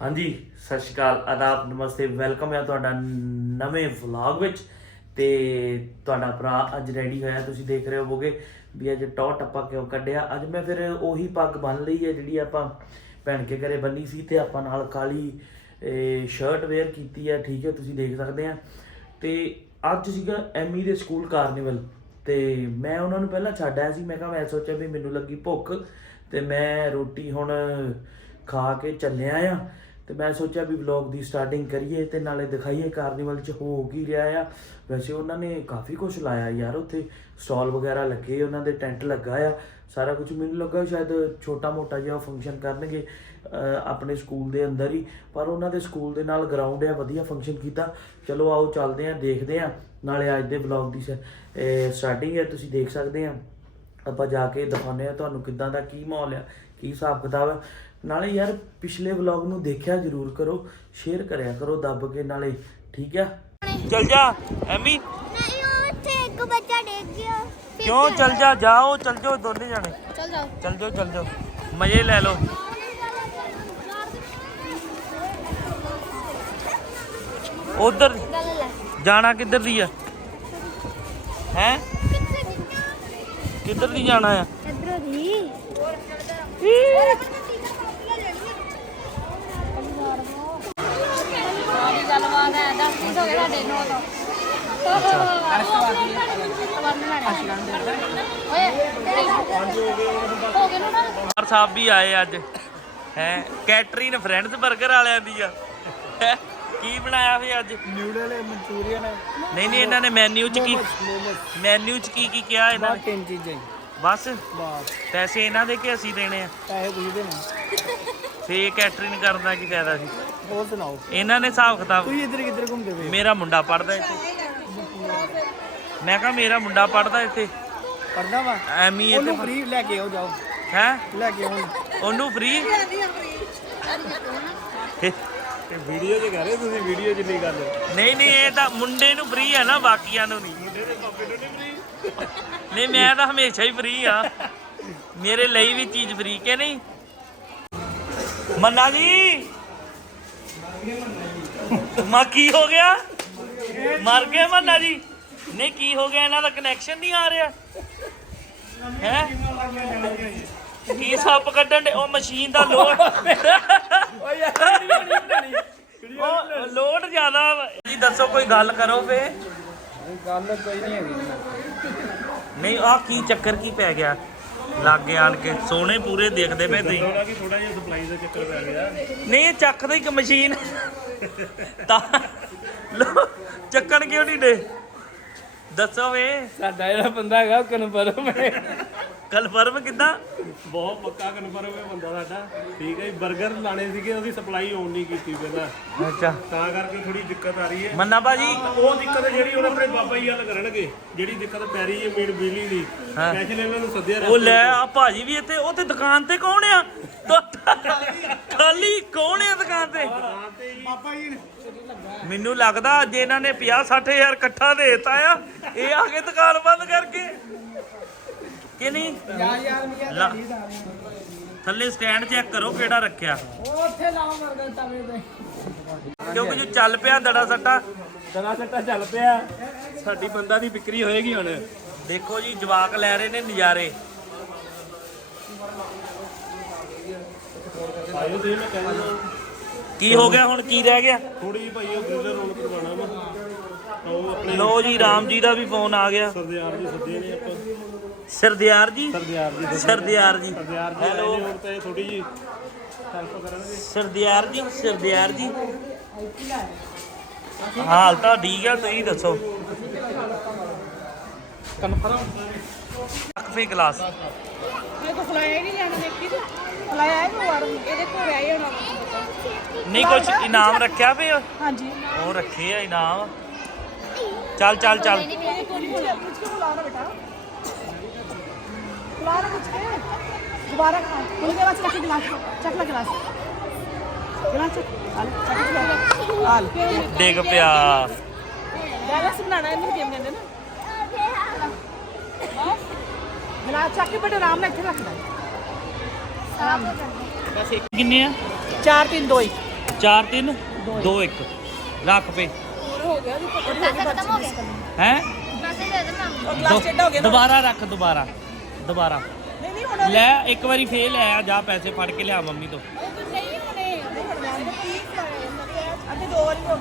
ਹਾਂਜੀ, ਸਤਿ ਸ਼੍ਰੀ ਅਕਾਲ, ਆਦਾਬ, ਨਮਸਤੇ, ਵੈਲਕਮ ਹੈ ਤੁਹਾਡਾ ਨਵੇਂ ਵਲੌਗ ਵਿੱਚ ਤੇ ਤੁਹਾਡਾ ਭਰਾ ਅੱਜ ਰੈਡੀ ਹੋਇਆ, ਤੁਸੀਂ ਦੇਖ ਰਹੇ ਹੋਵੋਗੇ ਵੀ ਅੱਜ ਟੌ ਟੱਪਾ ਕਿਉਂ ਕੱਢਿਆ। ਅੱਜ ਮੈਂ ਫਿਰ ਉਹੀ ਪੱਗ ਬੰਨ ਲਈ ਹੈ ਜਿਹੜੀ ਆਪਾਂ ਭੈਣ ਕੇ ਘਰੇ ਬੰਨੀ ਸੀ ਤੇ ਆਪਾਂ ਨਾਲ ਕਾਲੀ ਸ਼ਰਟ ਵੇਅਰ ਕੀਤੀ ਹੈ, ਠੀਕ ਹੈ, ਤੁਸੀਂ ਦੇਖ ਸਕਦੇ ਆ। ਤੇ ਅੱਜ ਸੀਗਾ ਐਮੀ ਦੇ ਸਕੂਲ ਕਾਰਨੀਵਲ ਤੇ ਮੈਂ ਉਹਨਾਂ ਨੂੰ ਪਹਿਲਾਂ ਛੱਡ ਆਇਆ ਸੀ, ਮੈਂ ਕਿਹਾ ਮੈਂ ਸੋਚਿਆ ਵੀ ਮੈਨੂੰ ਲੱਗੀ ਭੁੱਖ ਤੇ ਮੈਂ ਰੋਟੀ ਹੁਣ ਖਾ ਕੇ ਚੱਲਿਆ ਆ। ਤੇ ਮੈਂ ਸੋਚਿਆ ਵੀ ਵਲੌਗ ਦੀ ਸਟਾਰਟਿੰਗ ਕਰੀਏ ਤੇ ਨਾਲੇ ਦਿਖਾਈਏ ਕਾਰਨੀਵਲ ਚ ਹੋ ਕੀ ਰਿਹਾ ਆ। ਵੈਸੇ ਉਹਨਾਂ ਨੇ ਕਾਫੀ ਕੁਝ ਲਾਇਆ ਯਾਰ ਉੱਥੇ। ਸਟਾਲ ਵਗੈਰਾ ਲੱਗੇ ਉਹਨਾਂ ਦੇ, ਟੈਂਟ ਲੱਗਾ ਆ। ਸਾਰਾ ਕੁਝ ਮੈਨੂੰ ਲੱਗਾ ਸ਼ਾਇਦ ਛੋਟਾ ਮੋਟਾ ਜਿਹਾ ਫੰਕਸ਼ਨ ਕਰਨਗੇ ਆਪਣੇ ਸਕੂਲ ਦੇ ਅੰਦਰ ਹੀ। ਪਰ ਉਹਨਾਂ ਦੇ ਸਕੂਲ ਦੇ ਨਾਲ ਗਰਾਊਂਡ ਆ, ਵਧੀਆ ਫੰਕਸ਼ਨ ਕੀਤਾ। ਚਲੋ ਆਓ ਚੱਲਦੇ ਆ, ਦੇਖਦੇ ਆ। ਨਾਲੇ ਅੱਜ ਦੇ ਵਲੌਗ ਦੀ ਸਟਾਰਟਿੰਗ ਹੈ ਤੁਸੀਂ ਦੇਖ ਸਕਦੇ ਆ। ਆਪਾਂ ਜਾ ਕੇ ਦਿਖਾਉਂਦੇ ਆ ਤੁਹਾਨੂੰ ਕਿੱਦਾਂ ਦਾ ਕੀ ਮਾਹੌਲ ਆ, ਕੀ ਹਿਸਾਬ ਕਿਤਾਬ ਹੈ ਨਾਲੇ ਯਾਰ ਪਿਛਲੇ ਵਲੌਗ ਨੂੰ ਦੇਖਿਆ ਜਰੂਰ ਕਰੋ ਸ਼ੇਅਰ ਕਰਿਆ ਕਰੋ ਦੱਬ ਕੇ ਨਾਲੇ ਠੀਕ ਆ? ਚਲ ਜਾ ਐਮੀ। ਨਹੀਂ ਉਹ ਉੱਥੇ ਇੱਕ ਬੱਚਾ ਡਿੱਗ ਗਿਆ। ਫਿਰ ਕਿਉਂ? ਚਲ ਜਾ ਜਾਓ ਚਲ ਜਾਓ ਦੋਨੇ ਜਾਣੇ। ਚੱਲ ਜਾਓ। ਚਲ ਜਾਓ ਮਜ਼ੇ ਲੈ ਲਓ। ਉਧਰ ਜਾਣਾ ਕਿੱਧਰ ਦੀ ਆ? ਹੈ? ਕਿੱਧਰ ਦੀ ਜਾਣਾ ਆ? ਇਧਰੋਂ ਦੀ। ਹੈ ਹੋ ਸਾਡੇ ਤੋਂ ਹੋ ਸਾਹਿਬ ਵੀ ਆਏ ਅੱਜ। ਹੈ? ਕੈਟਰੀਨ ਫਰੈਂਡਸ 버ਗਰ ਵਾਲਿਆਂ ਦੀ ਆ। ਹੈਂ? ਕੀ ਬਣਾਇਆ ਫੇ ਅੱਜ? ਨਿਊਡਲ ਮਨਚੂਰੀਅਨ ਨਹੀਂ ਨਹੀਂ ਇਹਨਾਂ ਨੇ ਮੈਨੂ ਚ ਕੀ ਮੋਮੋਸ ਮੈਨੂ ਚ ਕੀ ਕੀ ਕਿਹਾ ਇਹਨਾਂ ਨੇ? ਤਿੰਨ ਚੀਜ਼ਾਂ ਹੀ। ਬਸ? ਬਾਸ ਪੈਸੇ ਇਹਨਾਂ ਦੇ ਕਿ ਅਸੀਂ ਦੇਣੇ ਆ? ਪੈਸੇ ਤੁਸੀਂ ਦੇਣੇ। ਫੇ ਕੈਟਰਿੰਗ ਕਰਨ ਦਾ ਕੀ ਫਾਇਦਾ ਸੀ? ਹੋਰ ਸੁਣਾਓ। ਇਹਨਾਂ ਨੇ ਹਿਸਾਬ ਕਿਤਾਬ ਤੁਸੀਂ ਇੱਧਰ ਕਿੱਧਰ ਘੁੰਮਦੇ ਪਏ ਮੇਰਾ ਮੁੰਡਾ ਪੜਦਾ ਇੱਥੇ। ਮੈਂ ਕਹਾ ਮੇਰਾ ਮੁੰਡਾ ਪੜਦਾ ਇੱਥੇ। ਪੜਦਾ ਵਾ? ਐਮੀ ਉਹਨੂੰ ਇੱਥੇ ਫ੍ਰੀ ਲੈ ਕੇ ਆਓ ਜਾਓ। ਹੈ? ਲੈ ਕੇ ਆਓ। ਉਹਨੂੰ ਫ੍ਰੀ ਵੀਡੀਓ 'ਚ ਕਹ ਰਹੇ ਤੁਸੀਂ ਵੀਡੀਓ 'ਚ ਨਹੀਂ ਗੱਲ ਨਹੀਂ ਨਹੀਂ ਇਹ ਤਾਂ ਮੁੰਡੇ ਨੂੰ ਫ੍ਰੀ ਆ ਨਾ ਬਾਕੀਆਂ ਨੂੰ ਨਹੀਂ। ਨਹੀਂ ਮੈਂ ਤਾਂ ਹਮੇਸ਼ਾ ਹੀ ਫ੍ਰੀ ਆ। ਮੇਰੇ ਲਈ ਵੀ ਚੀਜ਼ ਫ੍ਰੀ ਕਿ ਨਹੀਂ? ਮੰਨਾ ਜੀ? ਮਾ ਕੀ ਹੋ ਗਿਆ? ਮਰ ਗਏ ਮੰਨਾ ਜੀ? ਨਹੀਂ ਕੀ ਹੋ ਗਿਆ? ਇਹਨਾਂ ਦਾ ਕਨੈਕਸ਼ਨ ਨਹੀਂ ਆ ਰਿਹਾ। ਹੈ? ਕੀ ਸੱਪ ਕੱਢਣ ਦੇ ਉਹ ਮਸ਼ੀਨ ਦਾ ਲੋਡ ਉਹ ਲੋਡ ਜ਼ਿਆਦਾ ਵਾ। ਜੀ ਦੱਸੋ ਕੋਈ ਗੱਲ ਕਰੋ ਫੇ। ਗੱਲ ਕੋਈ ਨਹੀਂ ਹੈਗੀ। ਨਹੀਂ ਆ ਕੀ ਚੱਕਰ ਕੀ ਪੈ ਗਿਆ? ਲਾਗੇ ਆਣ ਕੇ ਸੋਹਣੇ ਪੂਰੇ ਦੇਖਦੇ ਪਏ ਤੁਸੀਂ। ਥੋੜਾ ਕਿ ਥੋੜਾ ਜਿਹਾ ਸਪਲਾਈ ਦਾ ਚੱਕਰ ਪੈ ਗਿਆ। ਨਹੀਂ ਇਹ ਚੱਕਦਾ ਇੱਕ ਮਸ਼ੀਨ। ਤਾਂ ਲੋ ਚੱਕਣ ਕਿਉਂ ਨਹੀਂ ਡੇ? ਦੱਸੋ ਵੇ। ਸਾਡਾ ਜਿਹੜਾ ਬੰਦਾ ਹੈਗਾ ਉਹ ਕਨਫਰਮ ਹੈ ਕਨਫਰਮ ਕਿੱਦਾਂ? ਬਹੁਤ ਪੱਕਾ ਕਨਫਰਮ ਹੈ ਬੰਦਾ ਸਾਡਾ। ਠੀਕ ਹੈ 버ਗਰ ਲਾਣੇ ਸੀਗੇ ਉਹਦੀ ਸਪਲਾਈ ਆਨ ਨਹੀਂ ਕੀਤੀ ਪਹਿਲਾਂ ਅੱਛਾ। ਤਾਂ ਕਰਕੇ ਥੋੜੀ ਦਿੱਕਤ ਆ ਰਹੀ ਹੈ। ਮੰਨਾ ਭਾਜੀ? ਉਹ ਦਿੱਕਤ ਜਿਹੜੀ ਉਹ ਆਪਣੇ ਬਾਬਾ ਜੀ ਹੱਲ ਕਰਨਗੇ। ਜਿਹੜੀ ਦਿੱਕਤ ਪੈ ਰਹੀ ਹੈ ਮੀਟ ਬਿਜਲੀ ਦੀ। ਸਪੈਸ਼ਲ ਇਹਨਾਂ ਨੂੰ ਸੱਦਿਆ ਉਹ ਲੈ ਆ ਭਾਜੀ ਵੀ ਇੱਥੇ ਉੱਥੇ ਦੁਕਾਨ ਤੇ ਕੌਣ ਆ? ਖਾਲੀ ਕੌਣ ਆ ਦੁਕਾਨ ਤੇ? ਬਾਬਾ ਜੀ ਨੇ। ਮੈਨੂੰ ਲੱਗਦਾ ਅੱਜ ਇਹਨਾਂ ਨੇ 50 60000 ਇਕੱਠਾ ਦੇਤਾ ਆ। ਇਹ ਆ ਕੇ ਦੁਕਾਨ ਬੰਦ ਕਰਕੇ। ਕਿ ਨਹੀਂ? ਯਾਰ ਯਾਰ ਮੀਆਂ ਲਾ- ਥੱਲੇ ਸਟੈਂਡ ਚੈੱਕ ਕਰੋ ਕਿਹੜਾ ਰੱਖਿਆ। ਉੱਥੇ ਲਾਓ ਮਰਦਾ ਤਵੇ ਤੇ। ਕਿਉਂਕਿ ਜੋ ਚੱਲ ਪਿਆ ਦੜਾ ਸੱਟਾ। ਦਰਾ ਸੱਟਾ ਚੱਲ ਪਿਆ। ਸਾਡੀ ਬੰਦਾ ਦੀ ਵਿਕਰੀ ਹੋਏਗੀ ਹੁਣ। ਦੇਖੋ ਜੀ ਜਵਾਕ ਲੈ ਰਹੇ ਨੇ ਨਜ਼ਾਰੇ। ਆਇਓ ਦੇ ਮੈਂ ਕਹਿੰਦਾ ਕੀ ਹੋ ਗਿਆ ਹੁਣ? ਕੀ ਰਹਿ ਗਿਆ? ਥੋੜੀ ਜਿਹੀ ਭਾਈ ਉਹ ਗ੍ਰਿਲਰ ਰੋਲ ਕਰਵਾਉਣਾ ਵਾ। ਲੋ ਜੀ ਰਾਮ ਜੀ ਦਾ ਵੀ ਫੋਨ ਆ ਗਿਆ। ਸਰਦਿਆਰ ਜੀ ਸੱਦੇ ਨੇ ਆਪਾਂ। ਸਰਦਿਆਰ ਜੀ? ਸਰਦਿਆਰ ਜੀ ਸਰਦਿਆਰ ਜੀ। ਸਰਦਿਆਰ ਜੀ ਆਏ ਨੇ ਹੁਣ ਤੇ ਥੋੜੀ ਜੀ ਹੈਲਪ ਕਰਨਗੇ। ਸਰਦਿਆਰ ਜੀ ਸਰਦਿਆਰ ਜੀ। ਹਾਲ ਤਾਂ ਠੀਕ ਆ ਤੁਸੀਂ ਦੱਸੋ। ਕਨਫਰਮ ਫੇ ਕਲਾਸ। ਮੇਰੇ ਕੋ ਫਲਾਇਆ ਨਹੀਂ ਲੈਣਾ ਦੇਖੀ ਤੂੰ? ਫਲਾਇਆ ਹੈ ਕੋਈ ਵਾਰ ਇਹਦੇ ਕੋਲ ਰਹਿ ਜਾਣਾ ਨਹੀਂ ਕੁਝ ਇਨਾਮ ਰੱਖਿਆ ਫੇ ਹਾਂਜੀ। ਉਹ ਰੱਖੇ ਆ ਇਨਾਮ। ਚੱਲ ਚੱਲ ਚੱਲ ਮੇਰੇ ਕੋਲ ਨਹੀਂ ਬੋਲਿਆ ਕੁਝ ਕੋ ਬੁਲਾਣਾ ਬੇਟਾ ਬੁਲਾਣਾ ਕੁਝ ਕੇ दोबारा खा उनके बाद चख गिलास चख ला गिलास गिलास चख हाल चख हाल ਡਿੱਗ ਪਿਆ बैलेंस बनाना है नहीं गेम कहते ना गिलास चख के बड़े आराम ਨਾਲ ਇੱਥੇ ਰੱਖਣਾ ਕਿੰਨੇ ਆ 4 3 2 1 4 3 2 1 ਰੱਖ ਪੇ ਪੈਸੇ ਖਤਮ ਹੋ ਗਏ ਹੈ ਪੈਸੇ ਦੇ ਦੇ ਮੈਂ ਉਹ ਗਲਾਸ ਟੇਡਾ ਹੋ ਗਿਆ ਨਾ ਦੁਬਾਰਾ ਰੱਖ ਦੁਬਾਰਾ ਦੁਬਾਰਾ ਨਹੀਂ ਨਹੀਂ ਹੁਣ ਲੈ ਇੱਕ ਵਾਰੀ ਫੇਰ ਲੈ ਆ ਜਾ ਪੈਸੇ ਫੜ ਕੇ ਲਿਆ ਮੰਮੀ ਤੋਂ ਅੱਧੇ ਦੋ ਵਾਰੀ ਹੋ